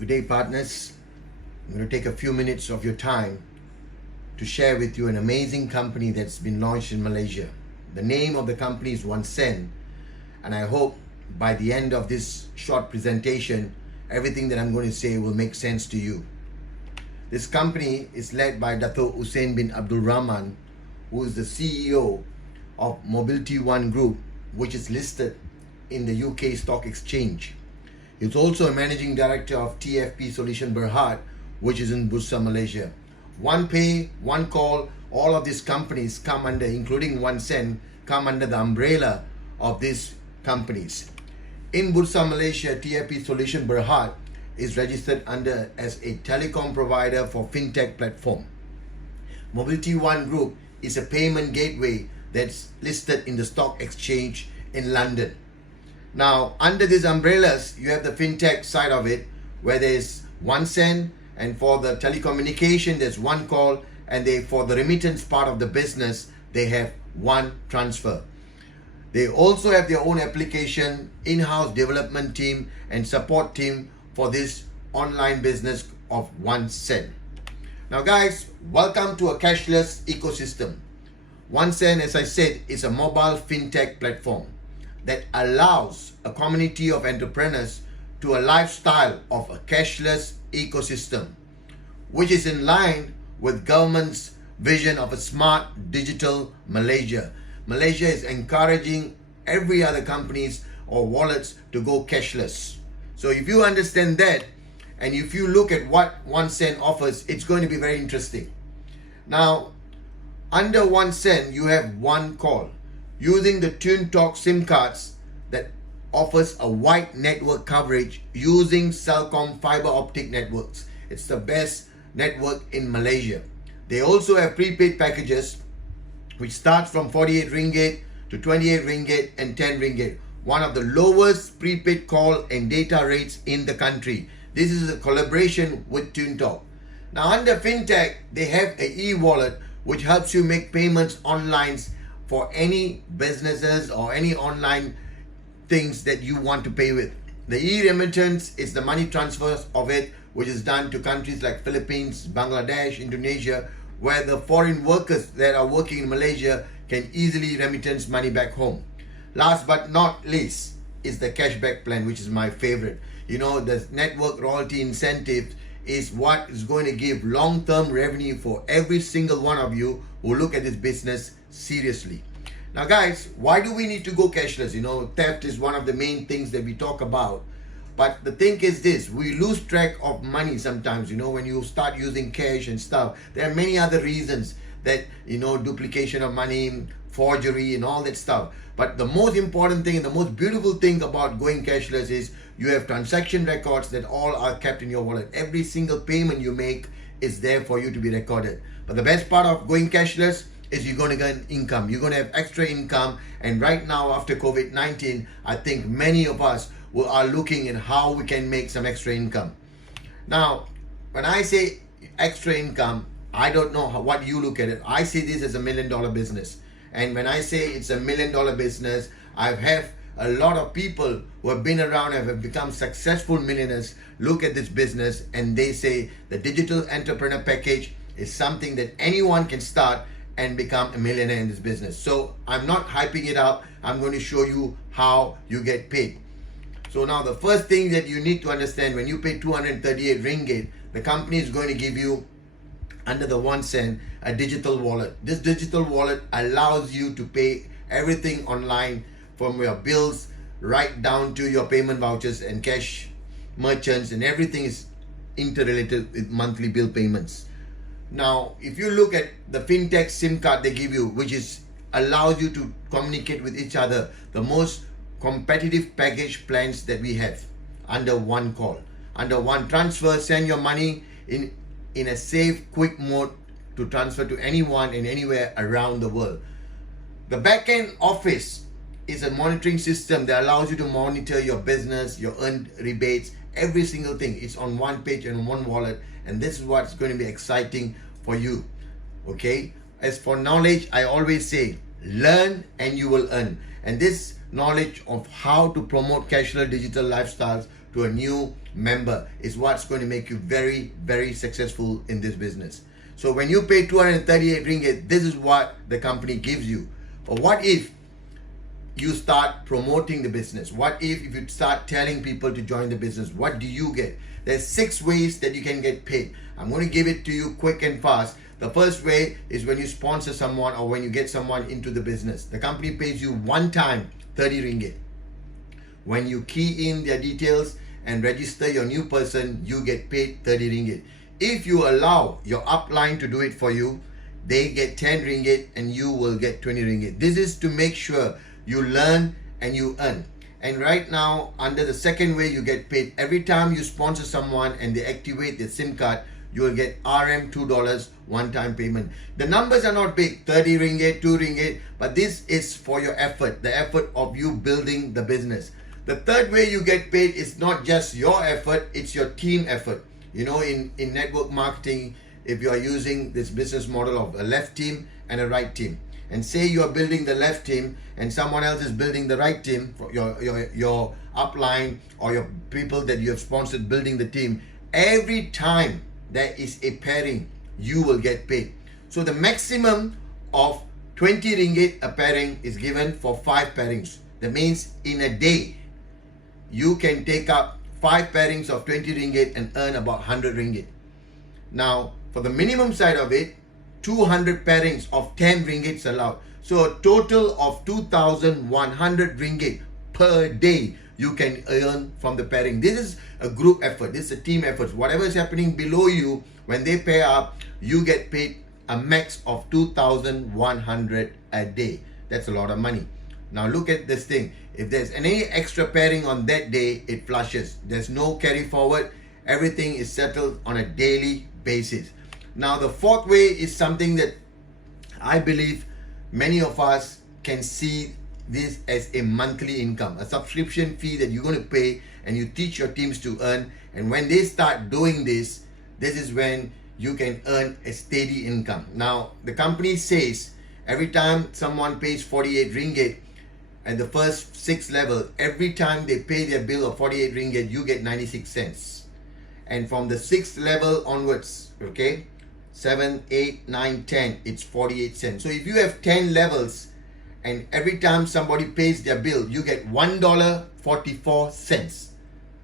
Good day, partners. I'm going to take a few minutes of your time to share with you an amazing company that's been launched in Malaysia. The name of the company is Onecent, and I hope by the end of this short presentation, everything that I'm going to say will make sense to you. This company is led by Dato' Hussein bin Abdul Rahman, who is the CEO of Mobility One Group, which is listed in the UK Stock Exchange. He's also a managing director of TFP Solution Berhad, which is in Bursa, Malaysia. One Pay, One Call, all of these companies come under, including Onecent, come under the umbrella of these companies. In Bursa, Malaysia, TFP Solution Berhad is registered under as a telecom provider for fintech platform. Mobility One Group is a payment gateway that's listed in the stock exchange in London. Now, under these umbrellas, you have the fintech side of it, where there's Onecent, and for the telecommunication, there's One Call, and for the remittance part of the business, they have One Transfer. They also have their own application, in-house development team, and support team for this online business of Onecent. Now, guys, welcome to a cashless ecosystem. Onecent, as I said, is a mobile fintech platform that allows a community of entrepreneurs to a lifestyle of a cashless ecosystem, which is in line with government's vision of a smart digital Malaysia. Malaysia is encouraging every other companies or wallets to go cashless. So if you understand that, and if you look at what Onecent offers, it's going to be very interesting. Now, under Onecent, you have One Call, using the TuneTalk SIM cards that offers a wide network coverage using Celcom fiber optic networks. It's the best network in Malaysia. They also have prepaid packages which starts from 48 ringgit to 28 ringgit and 10 ringgit. One of the lowest prepaid call and data rates in the country. This is a collaboration with TuneTalk. Now, under FinTech, they have an e-wallet which helps you make payments online for any businesses or any online things that you want to pay with. The e-remittance is the money transfers of it, which is done to countries like Philippines, Bangladesh, Indonesia, where the foreign workers that are working in Malaysia can easily remittance money back home. Last but not least is the cashback plan, which is my favorite. You know, the network royalty incentive is what is going to give long-term revenue for every single one of you who look at this business seriously. Now, guys, why do we need to go cashless? You know, theft is one of the main things that we talk about. But the thing is this, we lose track of money sometimes, you know, when you start using cash and stuff. There are many other reasons that, you know, duplication of money, forgery and all that stuff. But the most important thing and the most beautiful thing about going cashless is you have transaction records that all are kept in your wallet. Every single payment you make is there for you to be recorded. But the best part of going cashless is you're going to get income. You're going to have extra income. And right now, after COVID-19, I think many of us are looking at how we can make some extra income. Now, when I say extra income, I don't know what you look at it. I see this as $1 million business. And when I say it's $1 million business, I have a lot of people who have been around and have become successful millionaires look at this business and they say the digital entrepreneur package is something that anyone can start and become a millionaire in this business. So I'm not hyping it up. I'm going to show you how you get paid. So now the first thing that you need to understand, when you pay 238 ringgit, the company is going to give you, under the Onecent, a digital wallet. This digital wallet allows you to pay everything online, from your bills right down to your payment vouchers and cash merchants, and everything is interrelated with monthly bill payments. Now, if you look at the fintech SIM card they give you, which allows you to communicate with each other, the most competitive package plans that we have under One Call. Under One Transfer, send your money in a safe, quick mode to transfer to anyone and anywhere around the world. The backend office is a monitoring system that allows you to monitor your business, your earned rebates, every single thing. It's on one page and one wallet, and this is what's going to be exciting for you. Okay, as for knowledge, I always say learn and you will earn, and this knowledge of how to promote cashless digital lifestyles to a new member is what's going to make you very, very successful in this business. So when you pay 238 ringgit, this is what the company gives you. But what if you start promoting the business? What if you start telling people to join the business? What do you get? There's 6 ways that you can get paid. I'm going to give it to you quick and fast. The first way is when you sponsor someone or when you get someone into the business. The company pays you one time 30 ringgit. When you key in their details and register your new person, you get paid 30 ringgit. If you allow your upline to do it for you, they get 10 ringgit and you will get 20 ringgit. This is to make sure you learn and you earn. And right now, under the second way, you get paid. Every time you sponsor someone and they activate their SIM card, you will get RM $2 one-time payment. The numbers are not big, 30 ringgit, 2 ringgit, but this is for your effort, the effort of you building the business. The third way you get paid is not just your effort, it's your team effort. You know, in network marketing, if you are using this business model of a left team and a right team, and say you are building the left team and someone else is building the right team, for your upline or your people that you have sponsored building the team, every time there is a pairing, you will get paid. So the maximum of 20 ringgit a pairing is given for 5 pairings. That means in a day, you can take up 5 pairings of 20 ringgit and earn about 100 ringgit. Now, for the minimum side of it, 200 pairings of 10 ringgit allowed. So a total of 2,100 ringgit per day you can earn from the pairing. This is a group effort. This is a team effort. Whatever is happening below you, when they pair up, you get paid a max of 2,100 a day. That's a lot of money. Now look at this thing. If there's any extra pairing on that day, it flushes. There's no carry forward. Everything is settled on a daily basis. Now the fourth way is something that I believe many of us can see this as a monthly income, a subscription fee that you're going to pay and you teach your teams to earn. And when they start doing this, this is when you can earn a steady income. Now the company says every time someone pays 48 ringgit at the first 6 level, every time they pay their bill of 48 ringgit, you get 96 cents. And from the 6th level onwards, okay, 7, 8, 9, 10, it's 48 cents. So if you have 10 levels and every time somebody pays their bill, you get $1.44.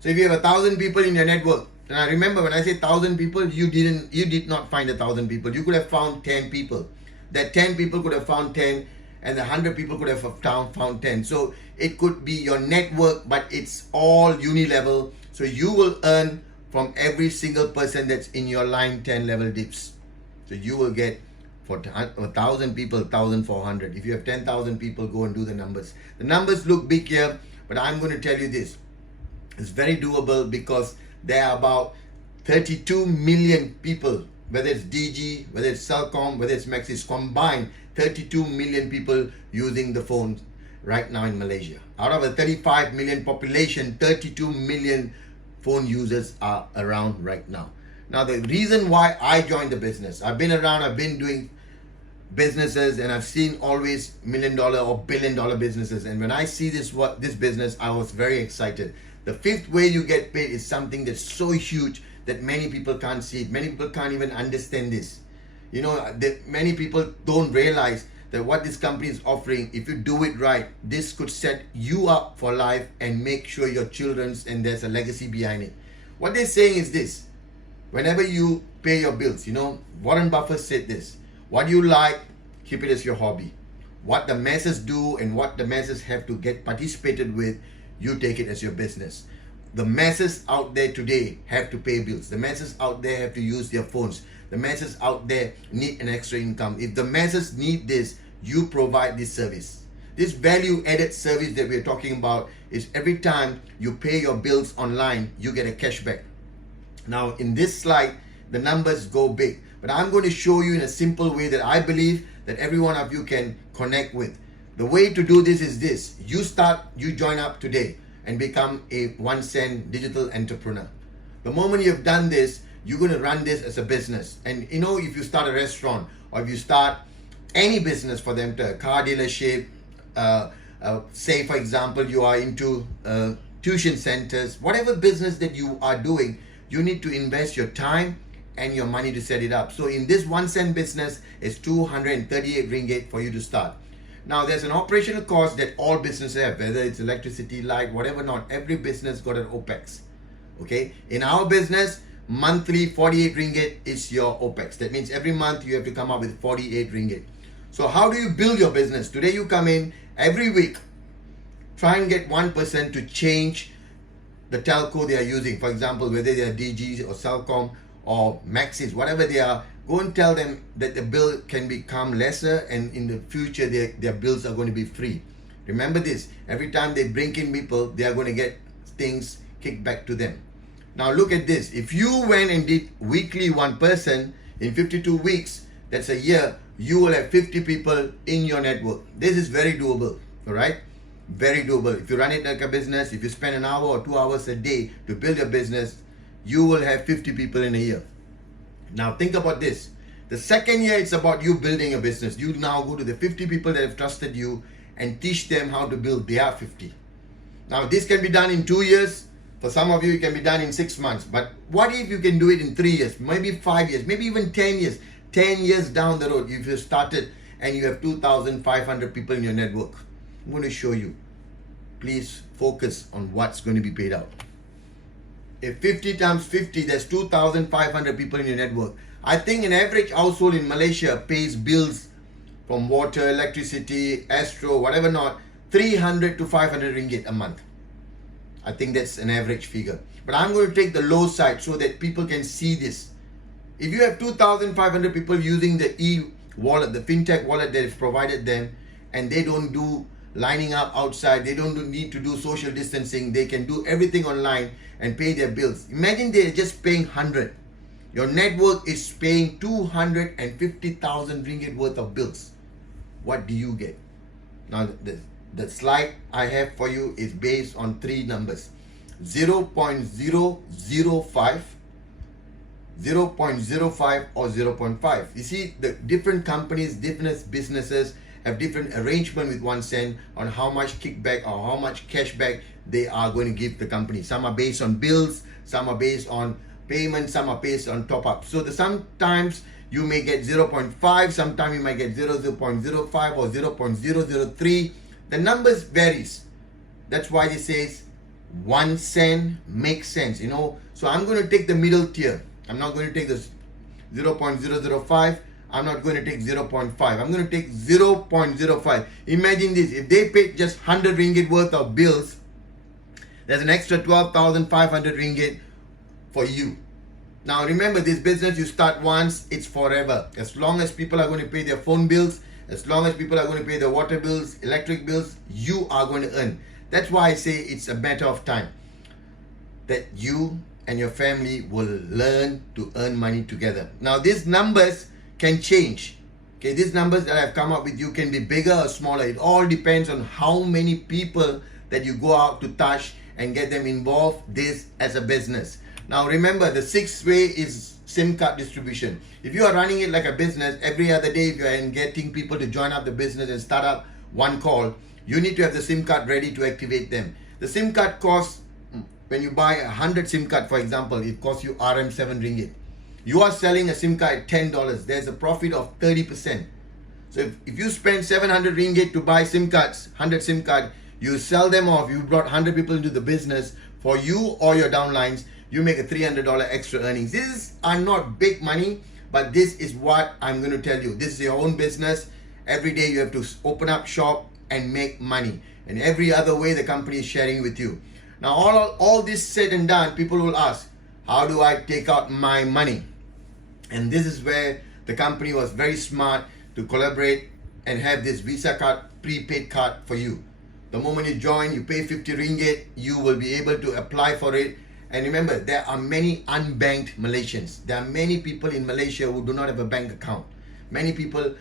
So if you have 1,000 people in your network, and I remember when I say 1,000 people, you did not find 1,000 people. You could have found 10 people. That 10 people could have found 10 and the 100 people could have found 10. So it could be your network, but it's all uni-level. So you will earn from every single person that's in your line 10 level dips. So you will get for 1,000 people, 1,400. If you have 10,000 people, go and do the numbers. The numbers look big here, but I'm going to tell you this. It's very doable because there are about 32 million people, whether it's DG, whether it's Celcom, whether it's Maxis, combined 32 million people using the phone right now in Malaysia. Out of a 35 million population, 32 million phone users are around right now. Now the reason why I joined the business, I've been around, I've been doing businesses and I've seen always $1 million or $1 billion businesses. And when I see this business, I was very excited. The 5th way you get paid is something that's so huge that many people can't see it. Many people can't even understand this. You know, many people don't realize that what this company is offering, if you do it right, this could set you up for life and make sure your children's, and there's a legacy behind it. What they're saying is this: whenever you pay your bills, you know, Warren Buffett said this: what you like, keep it as your hobby. What the masses do and what the masses have to get participated with, you take it as your business. The masses out there today have to pay bills. The masses out there have to use their phones. The masses out there need an extra income. If the masses need this, you provide this service. This value added service that we're talking about is every time you pay your bills online, you get a cashback. Now in this slide, the numbers go big, but I'm going to show you in a simple way that I believe that every one of you can connect with. The way to do this is this: you join up today and become a 1 cent digital entrepreneur. The moment you've done this, you're going to run this as a business. And you know, if you start a restaurant or if you start any business for them, to a car dealership, say for example you are into tuition centers, whatever business that you are doing, you need to invest your time and your money to set it up. So in this 1 cent business, it's 238 ringgit for you to start. Now there's an operational cost that all businesses have, whether it's electricity, light, whatever not, every business got an OPEX. Okay, in our business, monthly 48 ringgit is your OPEX. That means every month you have to come up with 48 ringgit. So how do you build your business? Today you come in every week, try and get one person to change the telco they are using. For example, whether they are DGs or Celcom or Maxis, whatever they are, go and tell them that the bill can become lesser, and in the future their bills are going to be free. Remember this, every time they bring in people, they are going to get things kicked back to them. Now look at this, if you went and did weekly one person, in 52 weeks, that's a year, you will have 50 people in your network. This is very doable, all right? Very doable. If you run it like a business, if you spend an hour or 2 hours a day to build your business, you will have 50 people in a year. Now think about this. The second year, it's about you building a business. You now go to the 50 people that have trusted you and teach them how to build their 50. Now this can be done in 2 years. For some of you, it can be done in 6 months. But what if you can do it in 3 years, maybe 5 years, maybe even 10 years? 10 years down the road, if you started and you have 2,500 people in your network, I'm going to show you. Please focus on what's going to be paid out. If 50 times 50, there's 2,500 people in your network. I think an average household in Malaysia pays bills from water, electricity, Astro, whatever not, 300 to 500 ringgit a month. I think that's an average figure. But I'm going to take the low side so that people can see this. If you have 2,500 people using the e-wallet, the fintech wallet that is provided them, and they don't do lining up outside, they don't need to do social distancing, they can do everything online and pay their bills. Imagine they're just paying 100. Your network is paying 250,000 ringgit worth of bills. What do you get? Now the slide I have for you is based on 3 numbers. 0.005, 0.05 or 0.5. You see, the different companies, different businesses have different arrangement with 1 cent on how much kickback or how much cashback they are going to give the company. Some are based on bills, some are based on payment, some are based on top up. So sometimes you may get 0.5, sometimes you might get 0.05 or 0.003. The numbers varies. That's why it says 1 cent makes sense, you know. So I'm going to take the middle tier. I'm not going to take this 0.005. I'm not going to take 0.5. I'm going to take 0.05. Imagine this. If they paid just 100 ringgit worth of bills, there's an extra 12,500 ringgit for you. Now remember, this business you start once, it's forever. As long as people are going to pay their phone bills, as long as people are going to pay their water bills, electric bills, you are going to earn. That's why I say it's a matter of time that you and your family will learn to earn money together. Now these numbers can change. Okay, these numbers that I've come up with you can be bigger or smaller. It all depends on how many people that you go out to touch and get them involved this as a business. Now remember, the 6th way is SIM card distribution. If you are running it like a business, every other day if you are getting people to join up the business and start up Onecall, you need to have the SIM card ready to activate them. The SIM card costs, when you buy 100 SIM card, for example, it costs you RM 7 ringgit. You are selling a SIM card at $10. There's a profit of 30%. So if you spend 700 ringgit to buy SIM cards, 100 SIM card, you sell them off, you brought 100 people into the business, for you or your downlines, you make a $300 extra earnings. These are not big money, but this is what I'm going to tell you. This is your own business. Every day you have to open up shop and make money. And every other way the company is sharing with you. Now all this said and done, people will ask, how do I take out my money? And this is where the company was very smart to collaborate and have this Visa card, prepaid card for you. The moment you join, you pay 50 ringgit, you will be able to apply for it. And remember, there are many unbanked Malaysians. There are many people in Malaysia who do not have a bank account. Many people,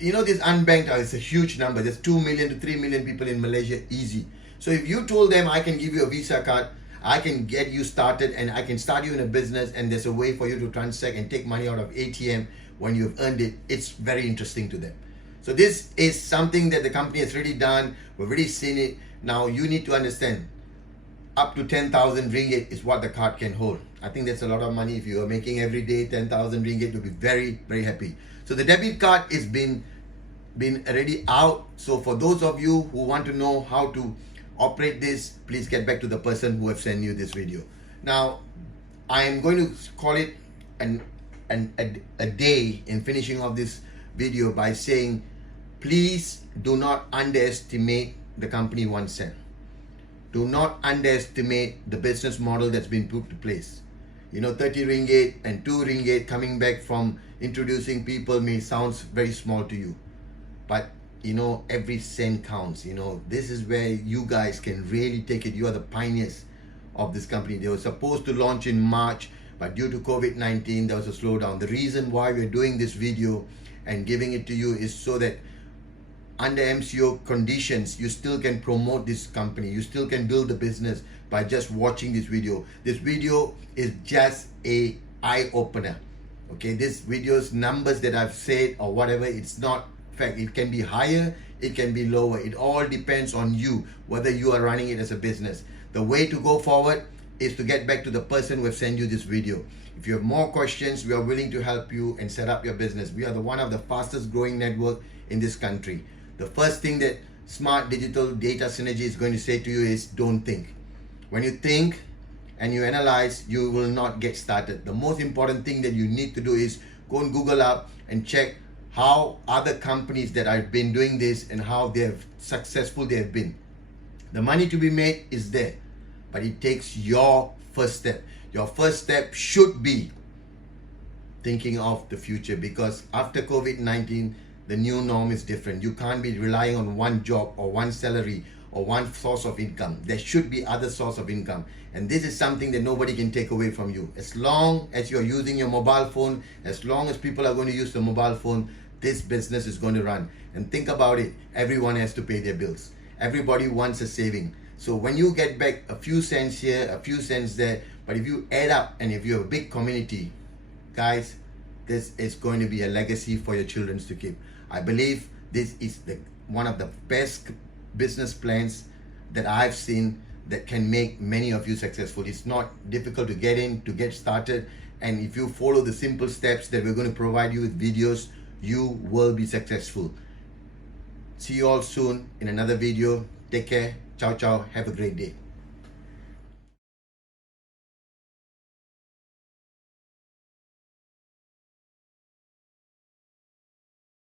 you know, this unbanked is a huge number. There's 2 million to 3 million people in Malaysia, easy. So if you told them, I can give you a Visa card, I can get you started and I can start you in a business, and there's a way for you to transact and take money out of ATM when you've earned it, it's very interesting to them. So this is something that the company has already done. We've already seen it. Now you need to understand, up to 10,000 ringgit is what the card can hold. I think that's a lot of money. If you are making every day 10,000 ringgit, you'll be very, very happy. So the debit card is been already out. So for those of you who want to know how to operate this, please get back to the person who have sent you this video. Now, I am going to call it a day in finishing of this video by saying, please do not underestimate the company Onecent. Do not underestimate the business model that's been put to place. 30 ringgit and 2 ringgit coming back from introducing people may sound very small to you. But, every cent counts. This is where you guys can really take it. You are the pioneers of this company. They were supposed to launch in March, but due to COVID-19, there was a slowdown. The reason why we're doing this video and giving it to you is so that under MCO conditions, you still can promote this company. You still can build the business by just watching this video. This video is just a eye-opener. Okay, this video's numbers that I've said or whatever, it's not fact. It can be higher, it can be lower. It all depends on you, whether you are running it as a business. The way to go forward is to get back to the person who have sent you this video. If you have more questions, we are willing to help you and set up your business. We are one of the fastest growing network in this country. The first thing that Smart Digital Data Synergy is going to say to you is don't think. When you think and you analyze, you will not get started. The most important thing that you need to do is go and Google up and check how other companies that have been doing this and how successful they have been. The money to be made is there, but it takes your first step. Your first step should be thinking of the future, because after COVID-19, the new norm is different. You can't be relying on one job or one salary or one source of income. There should be other source of income. And this is something that nobody can take away from you. As long as you're using your mobile phone, as long as people are going to use the mobile phone, this business is going to run. And think about it, everyone has to pay their bills. Everybody wants a saving. So when you get back a few cents here, a few cents there, but if you add up and if you have a big community, guys, this is going to be a legacy for your children to keep. I believe this is one of the best business plans that I've seen that can make many of you successful. It's not difficult to get started. And if you follow the simple steps that we're going to provide you with videos, you will be successful. See you all soon in another video. Take care. Ciao, ciao. Have a great day.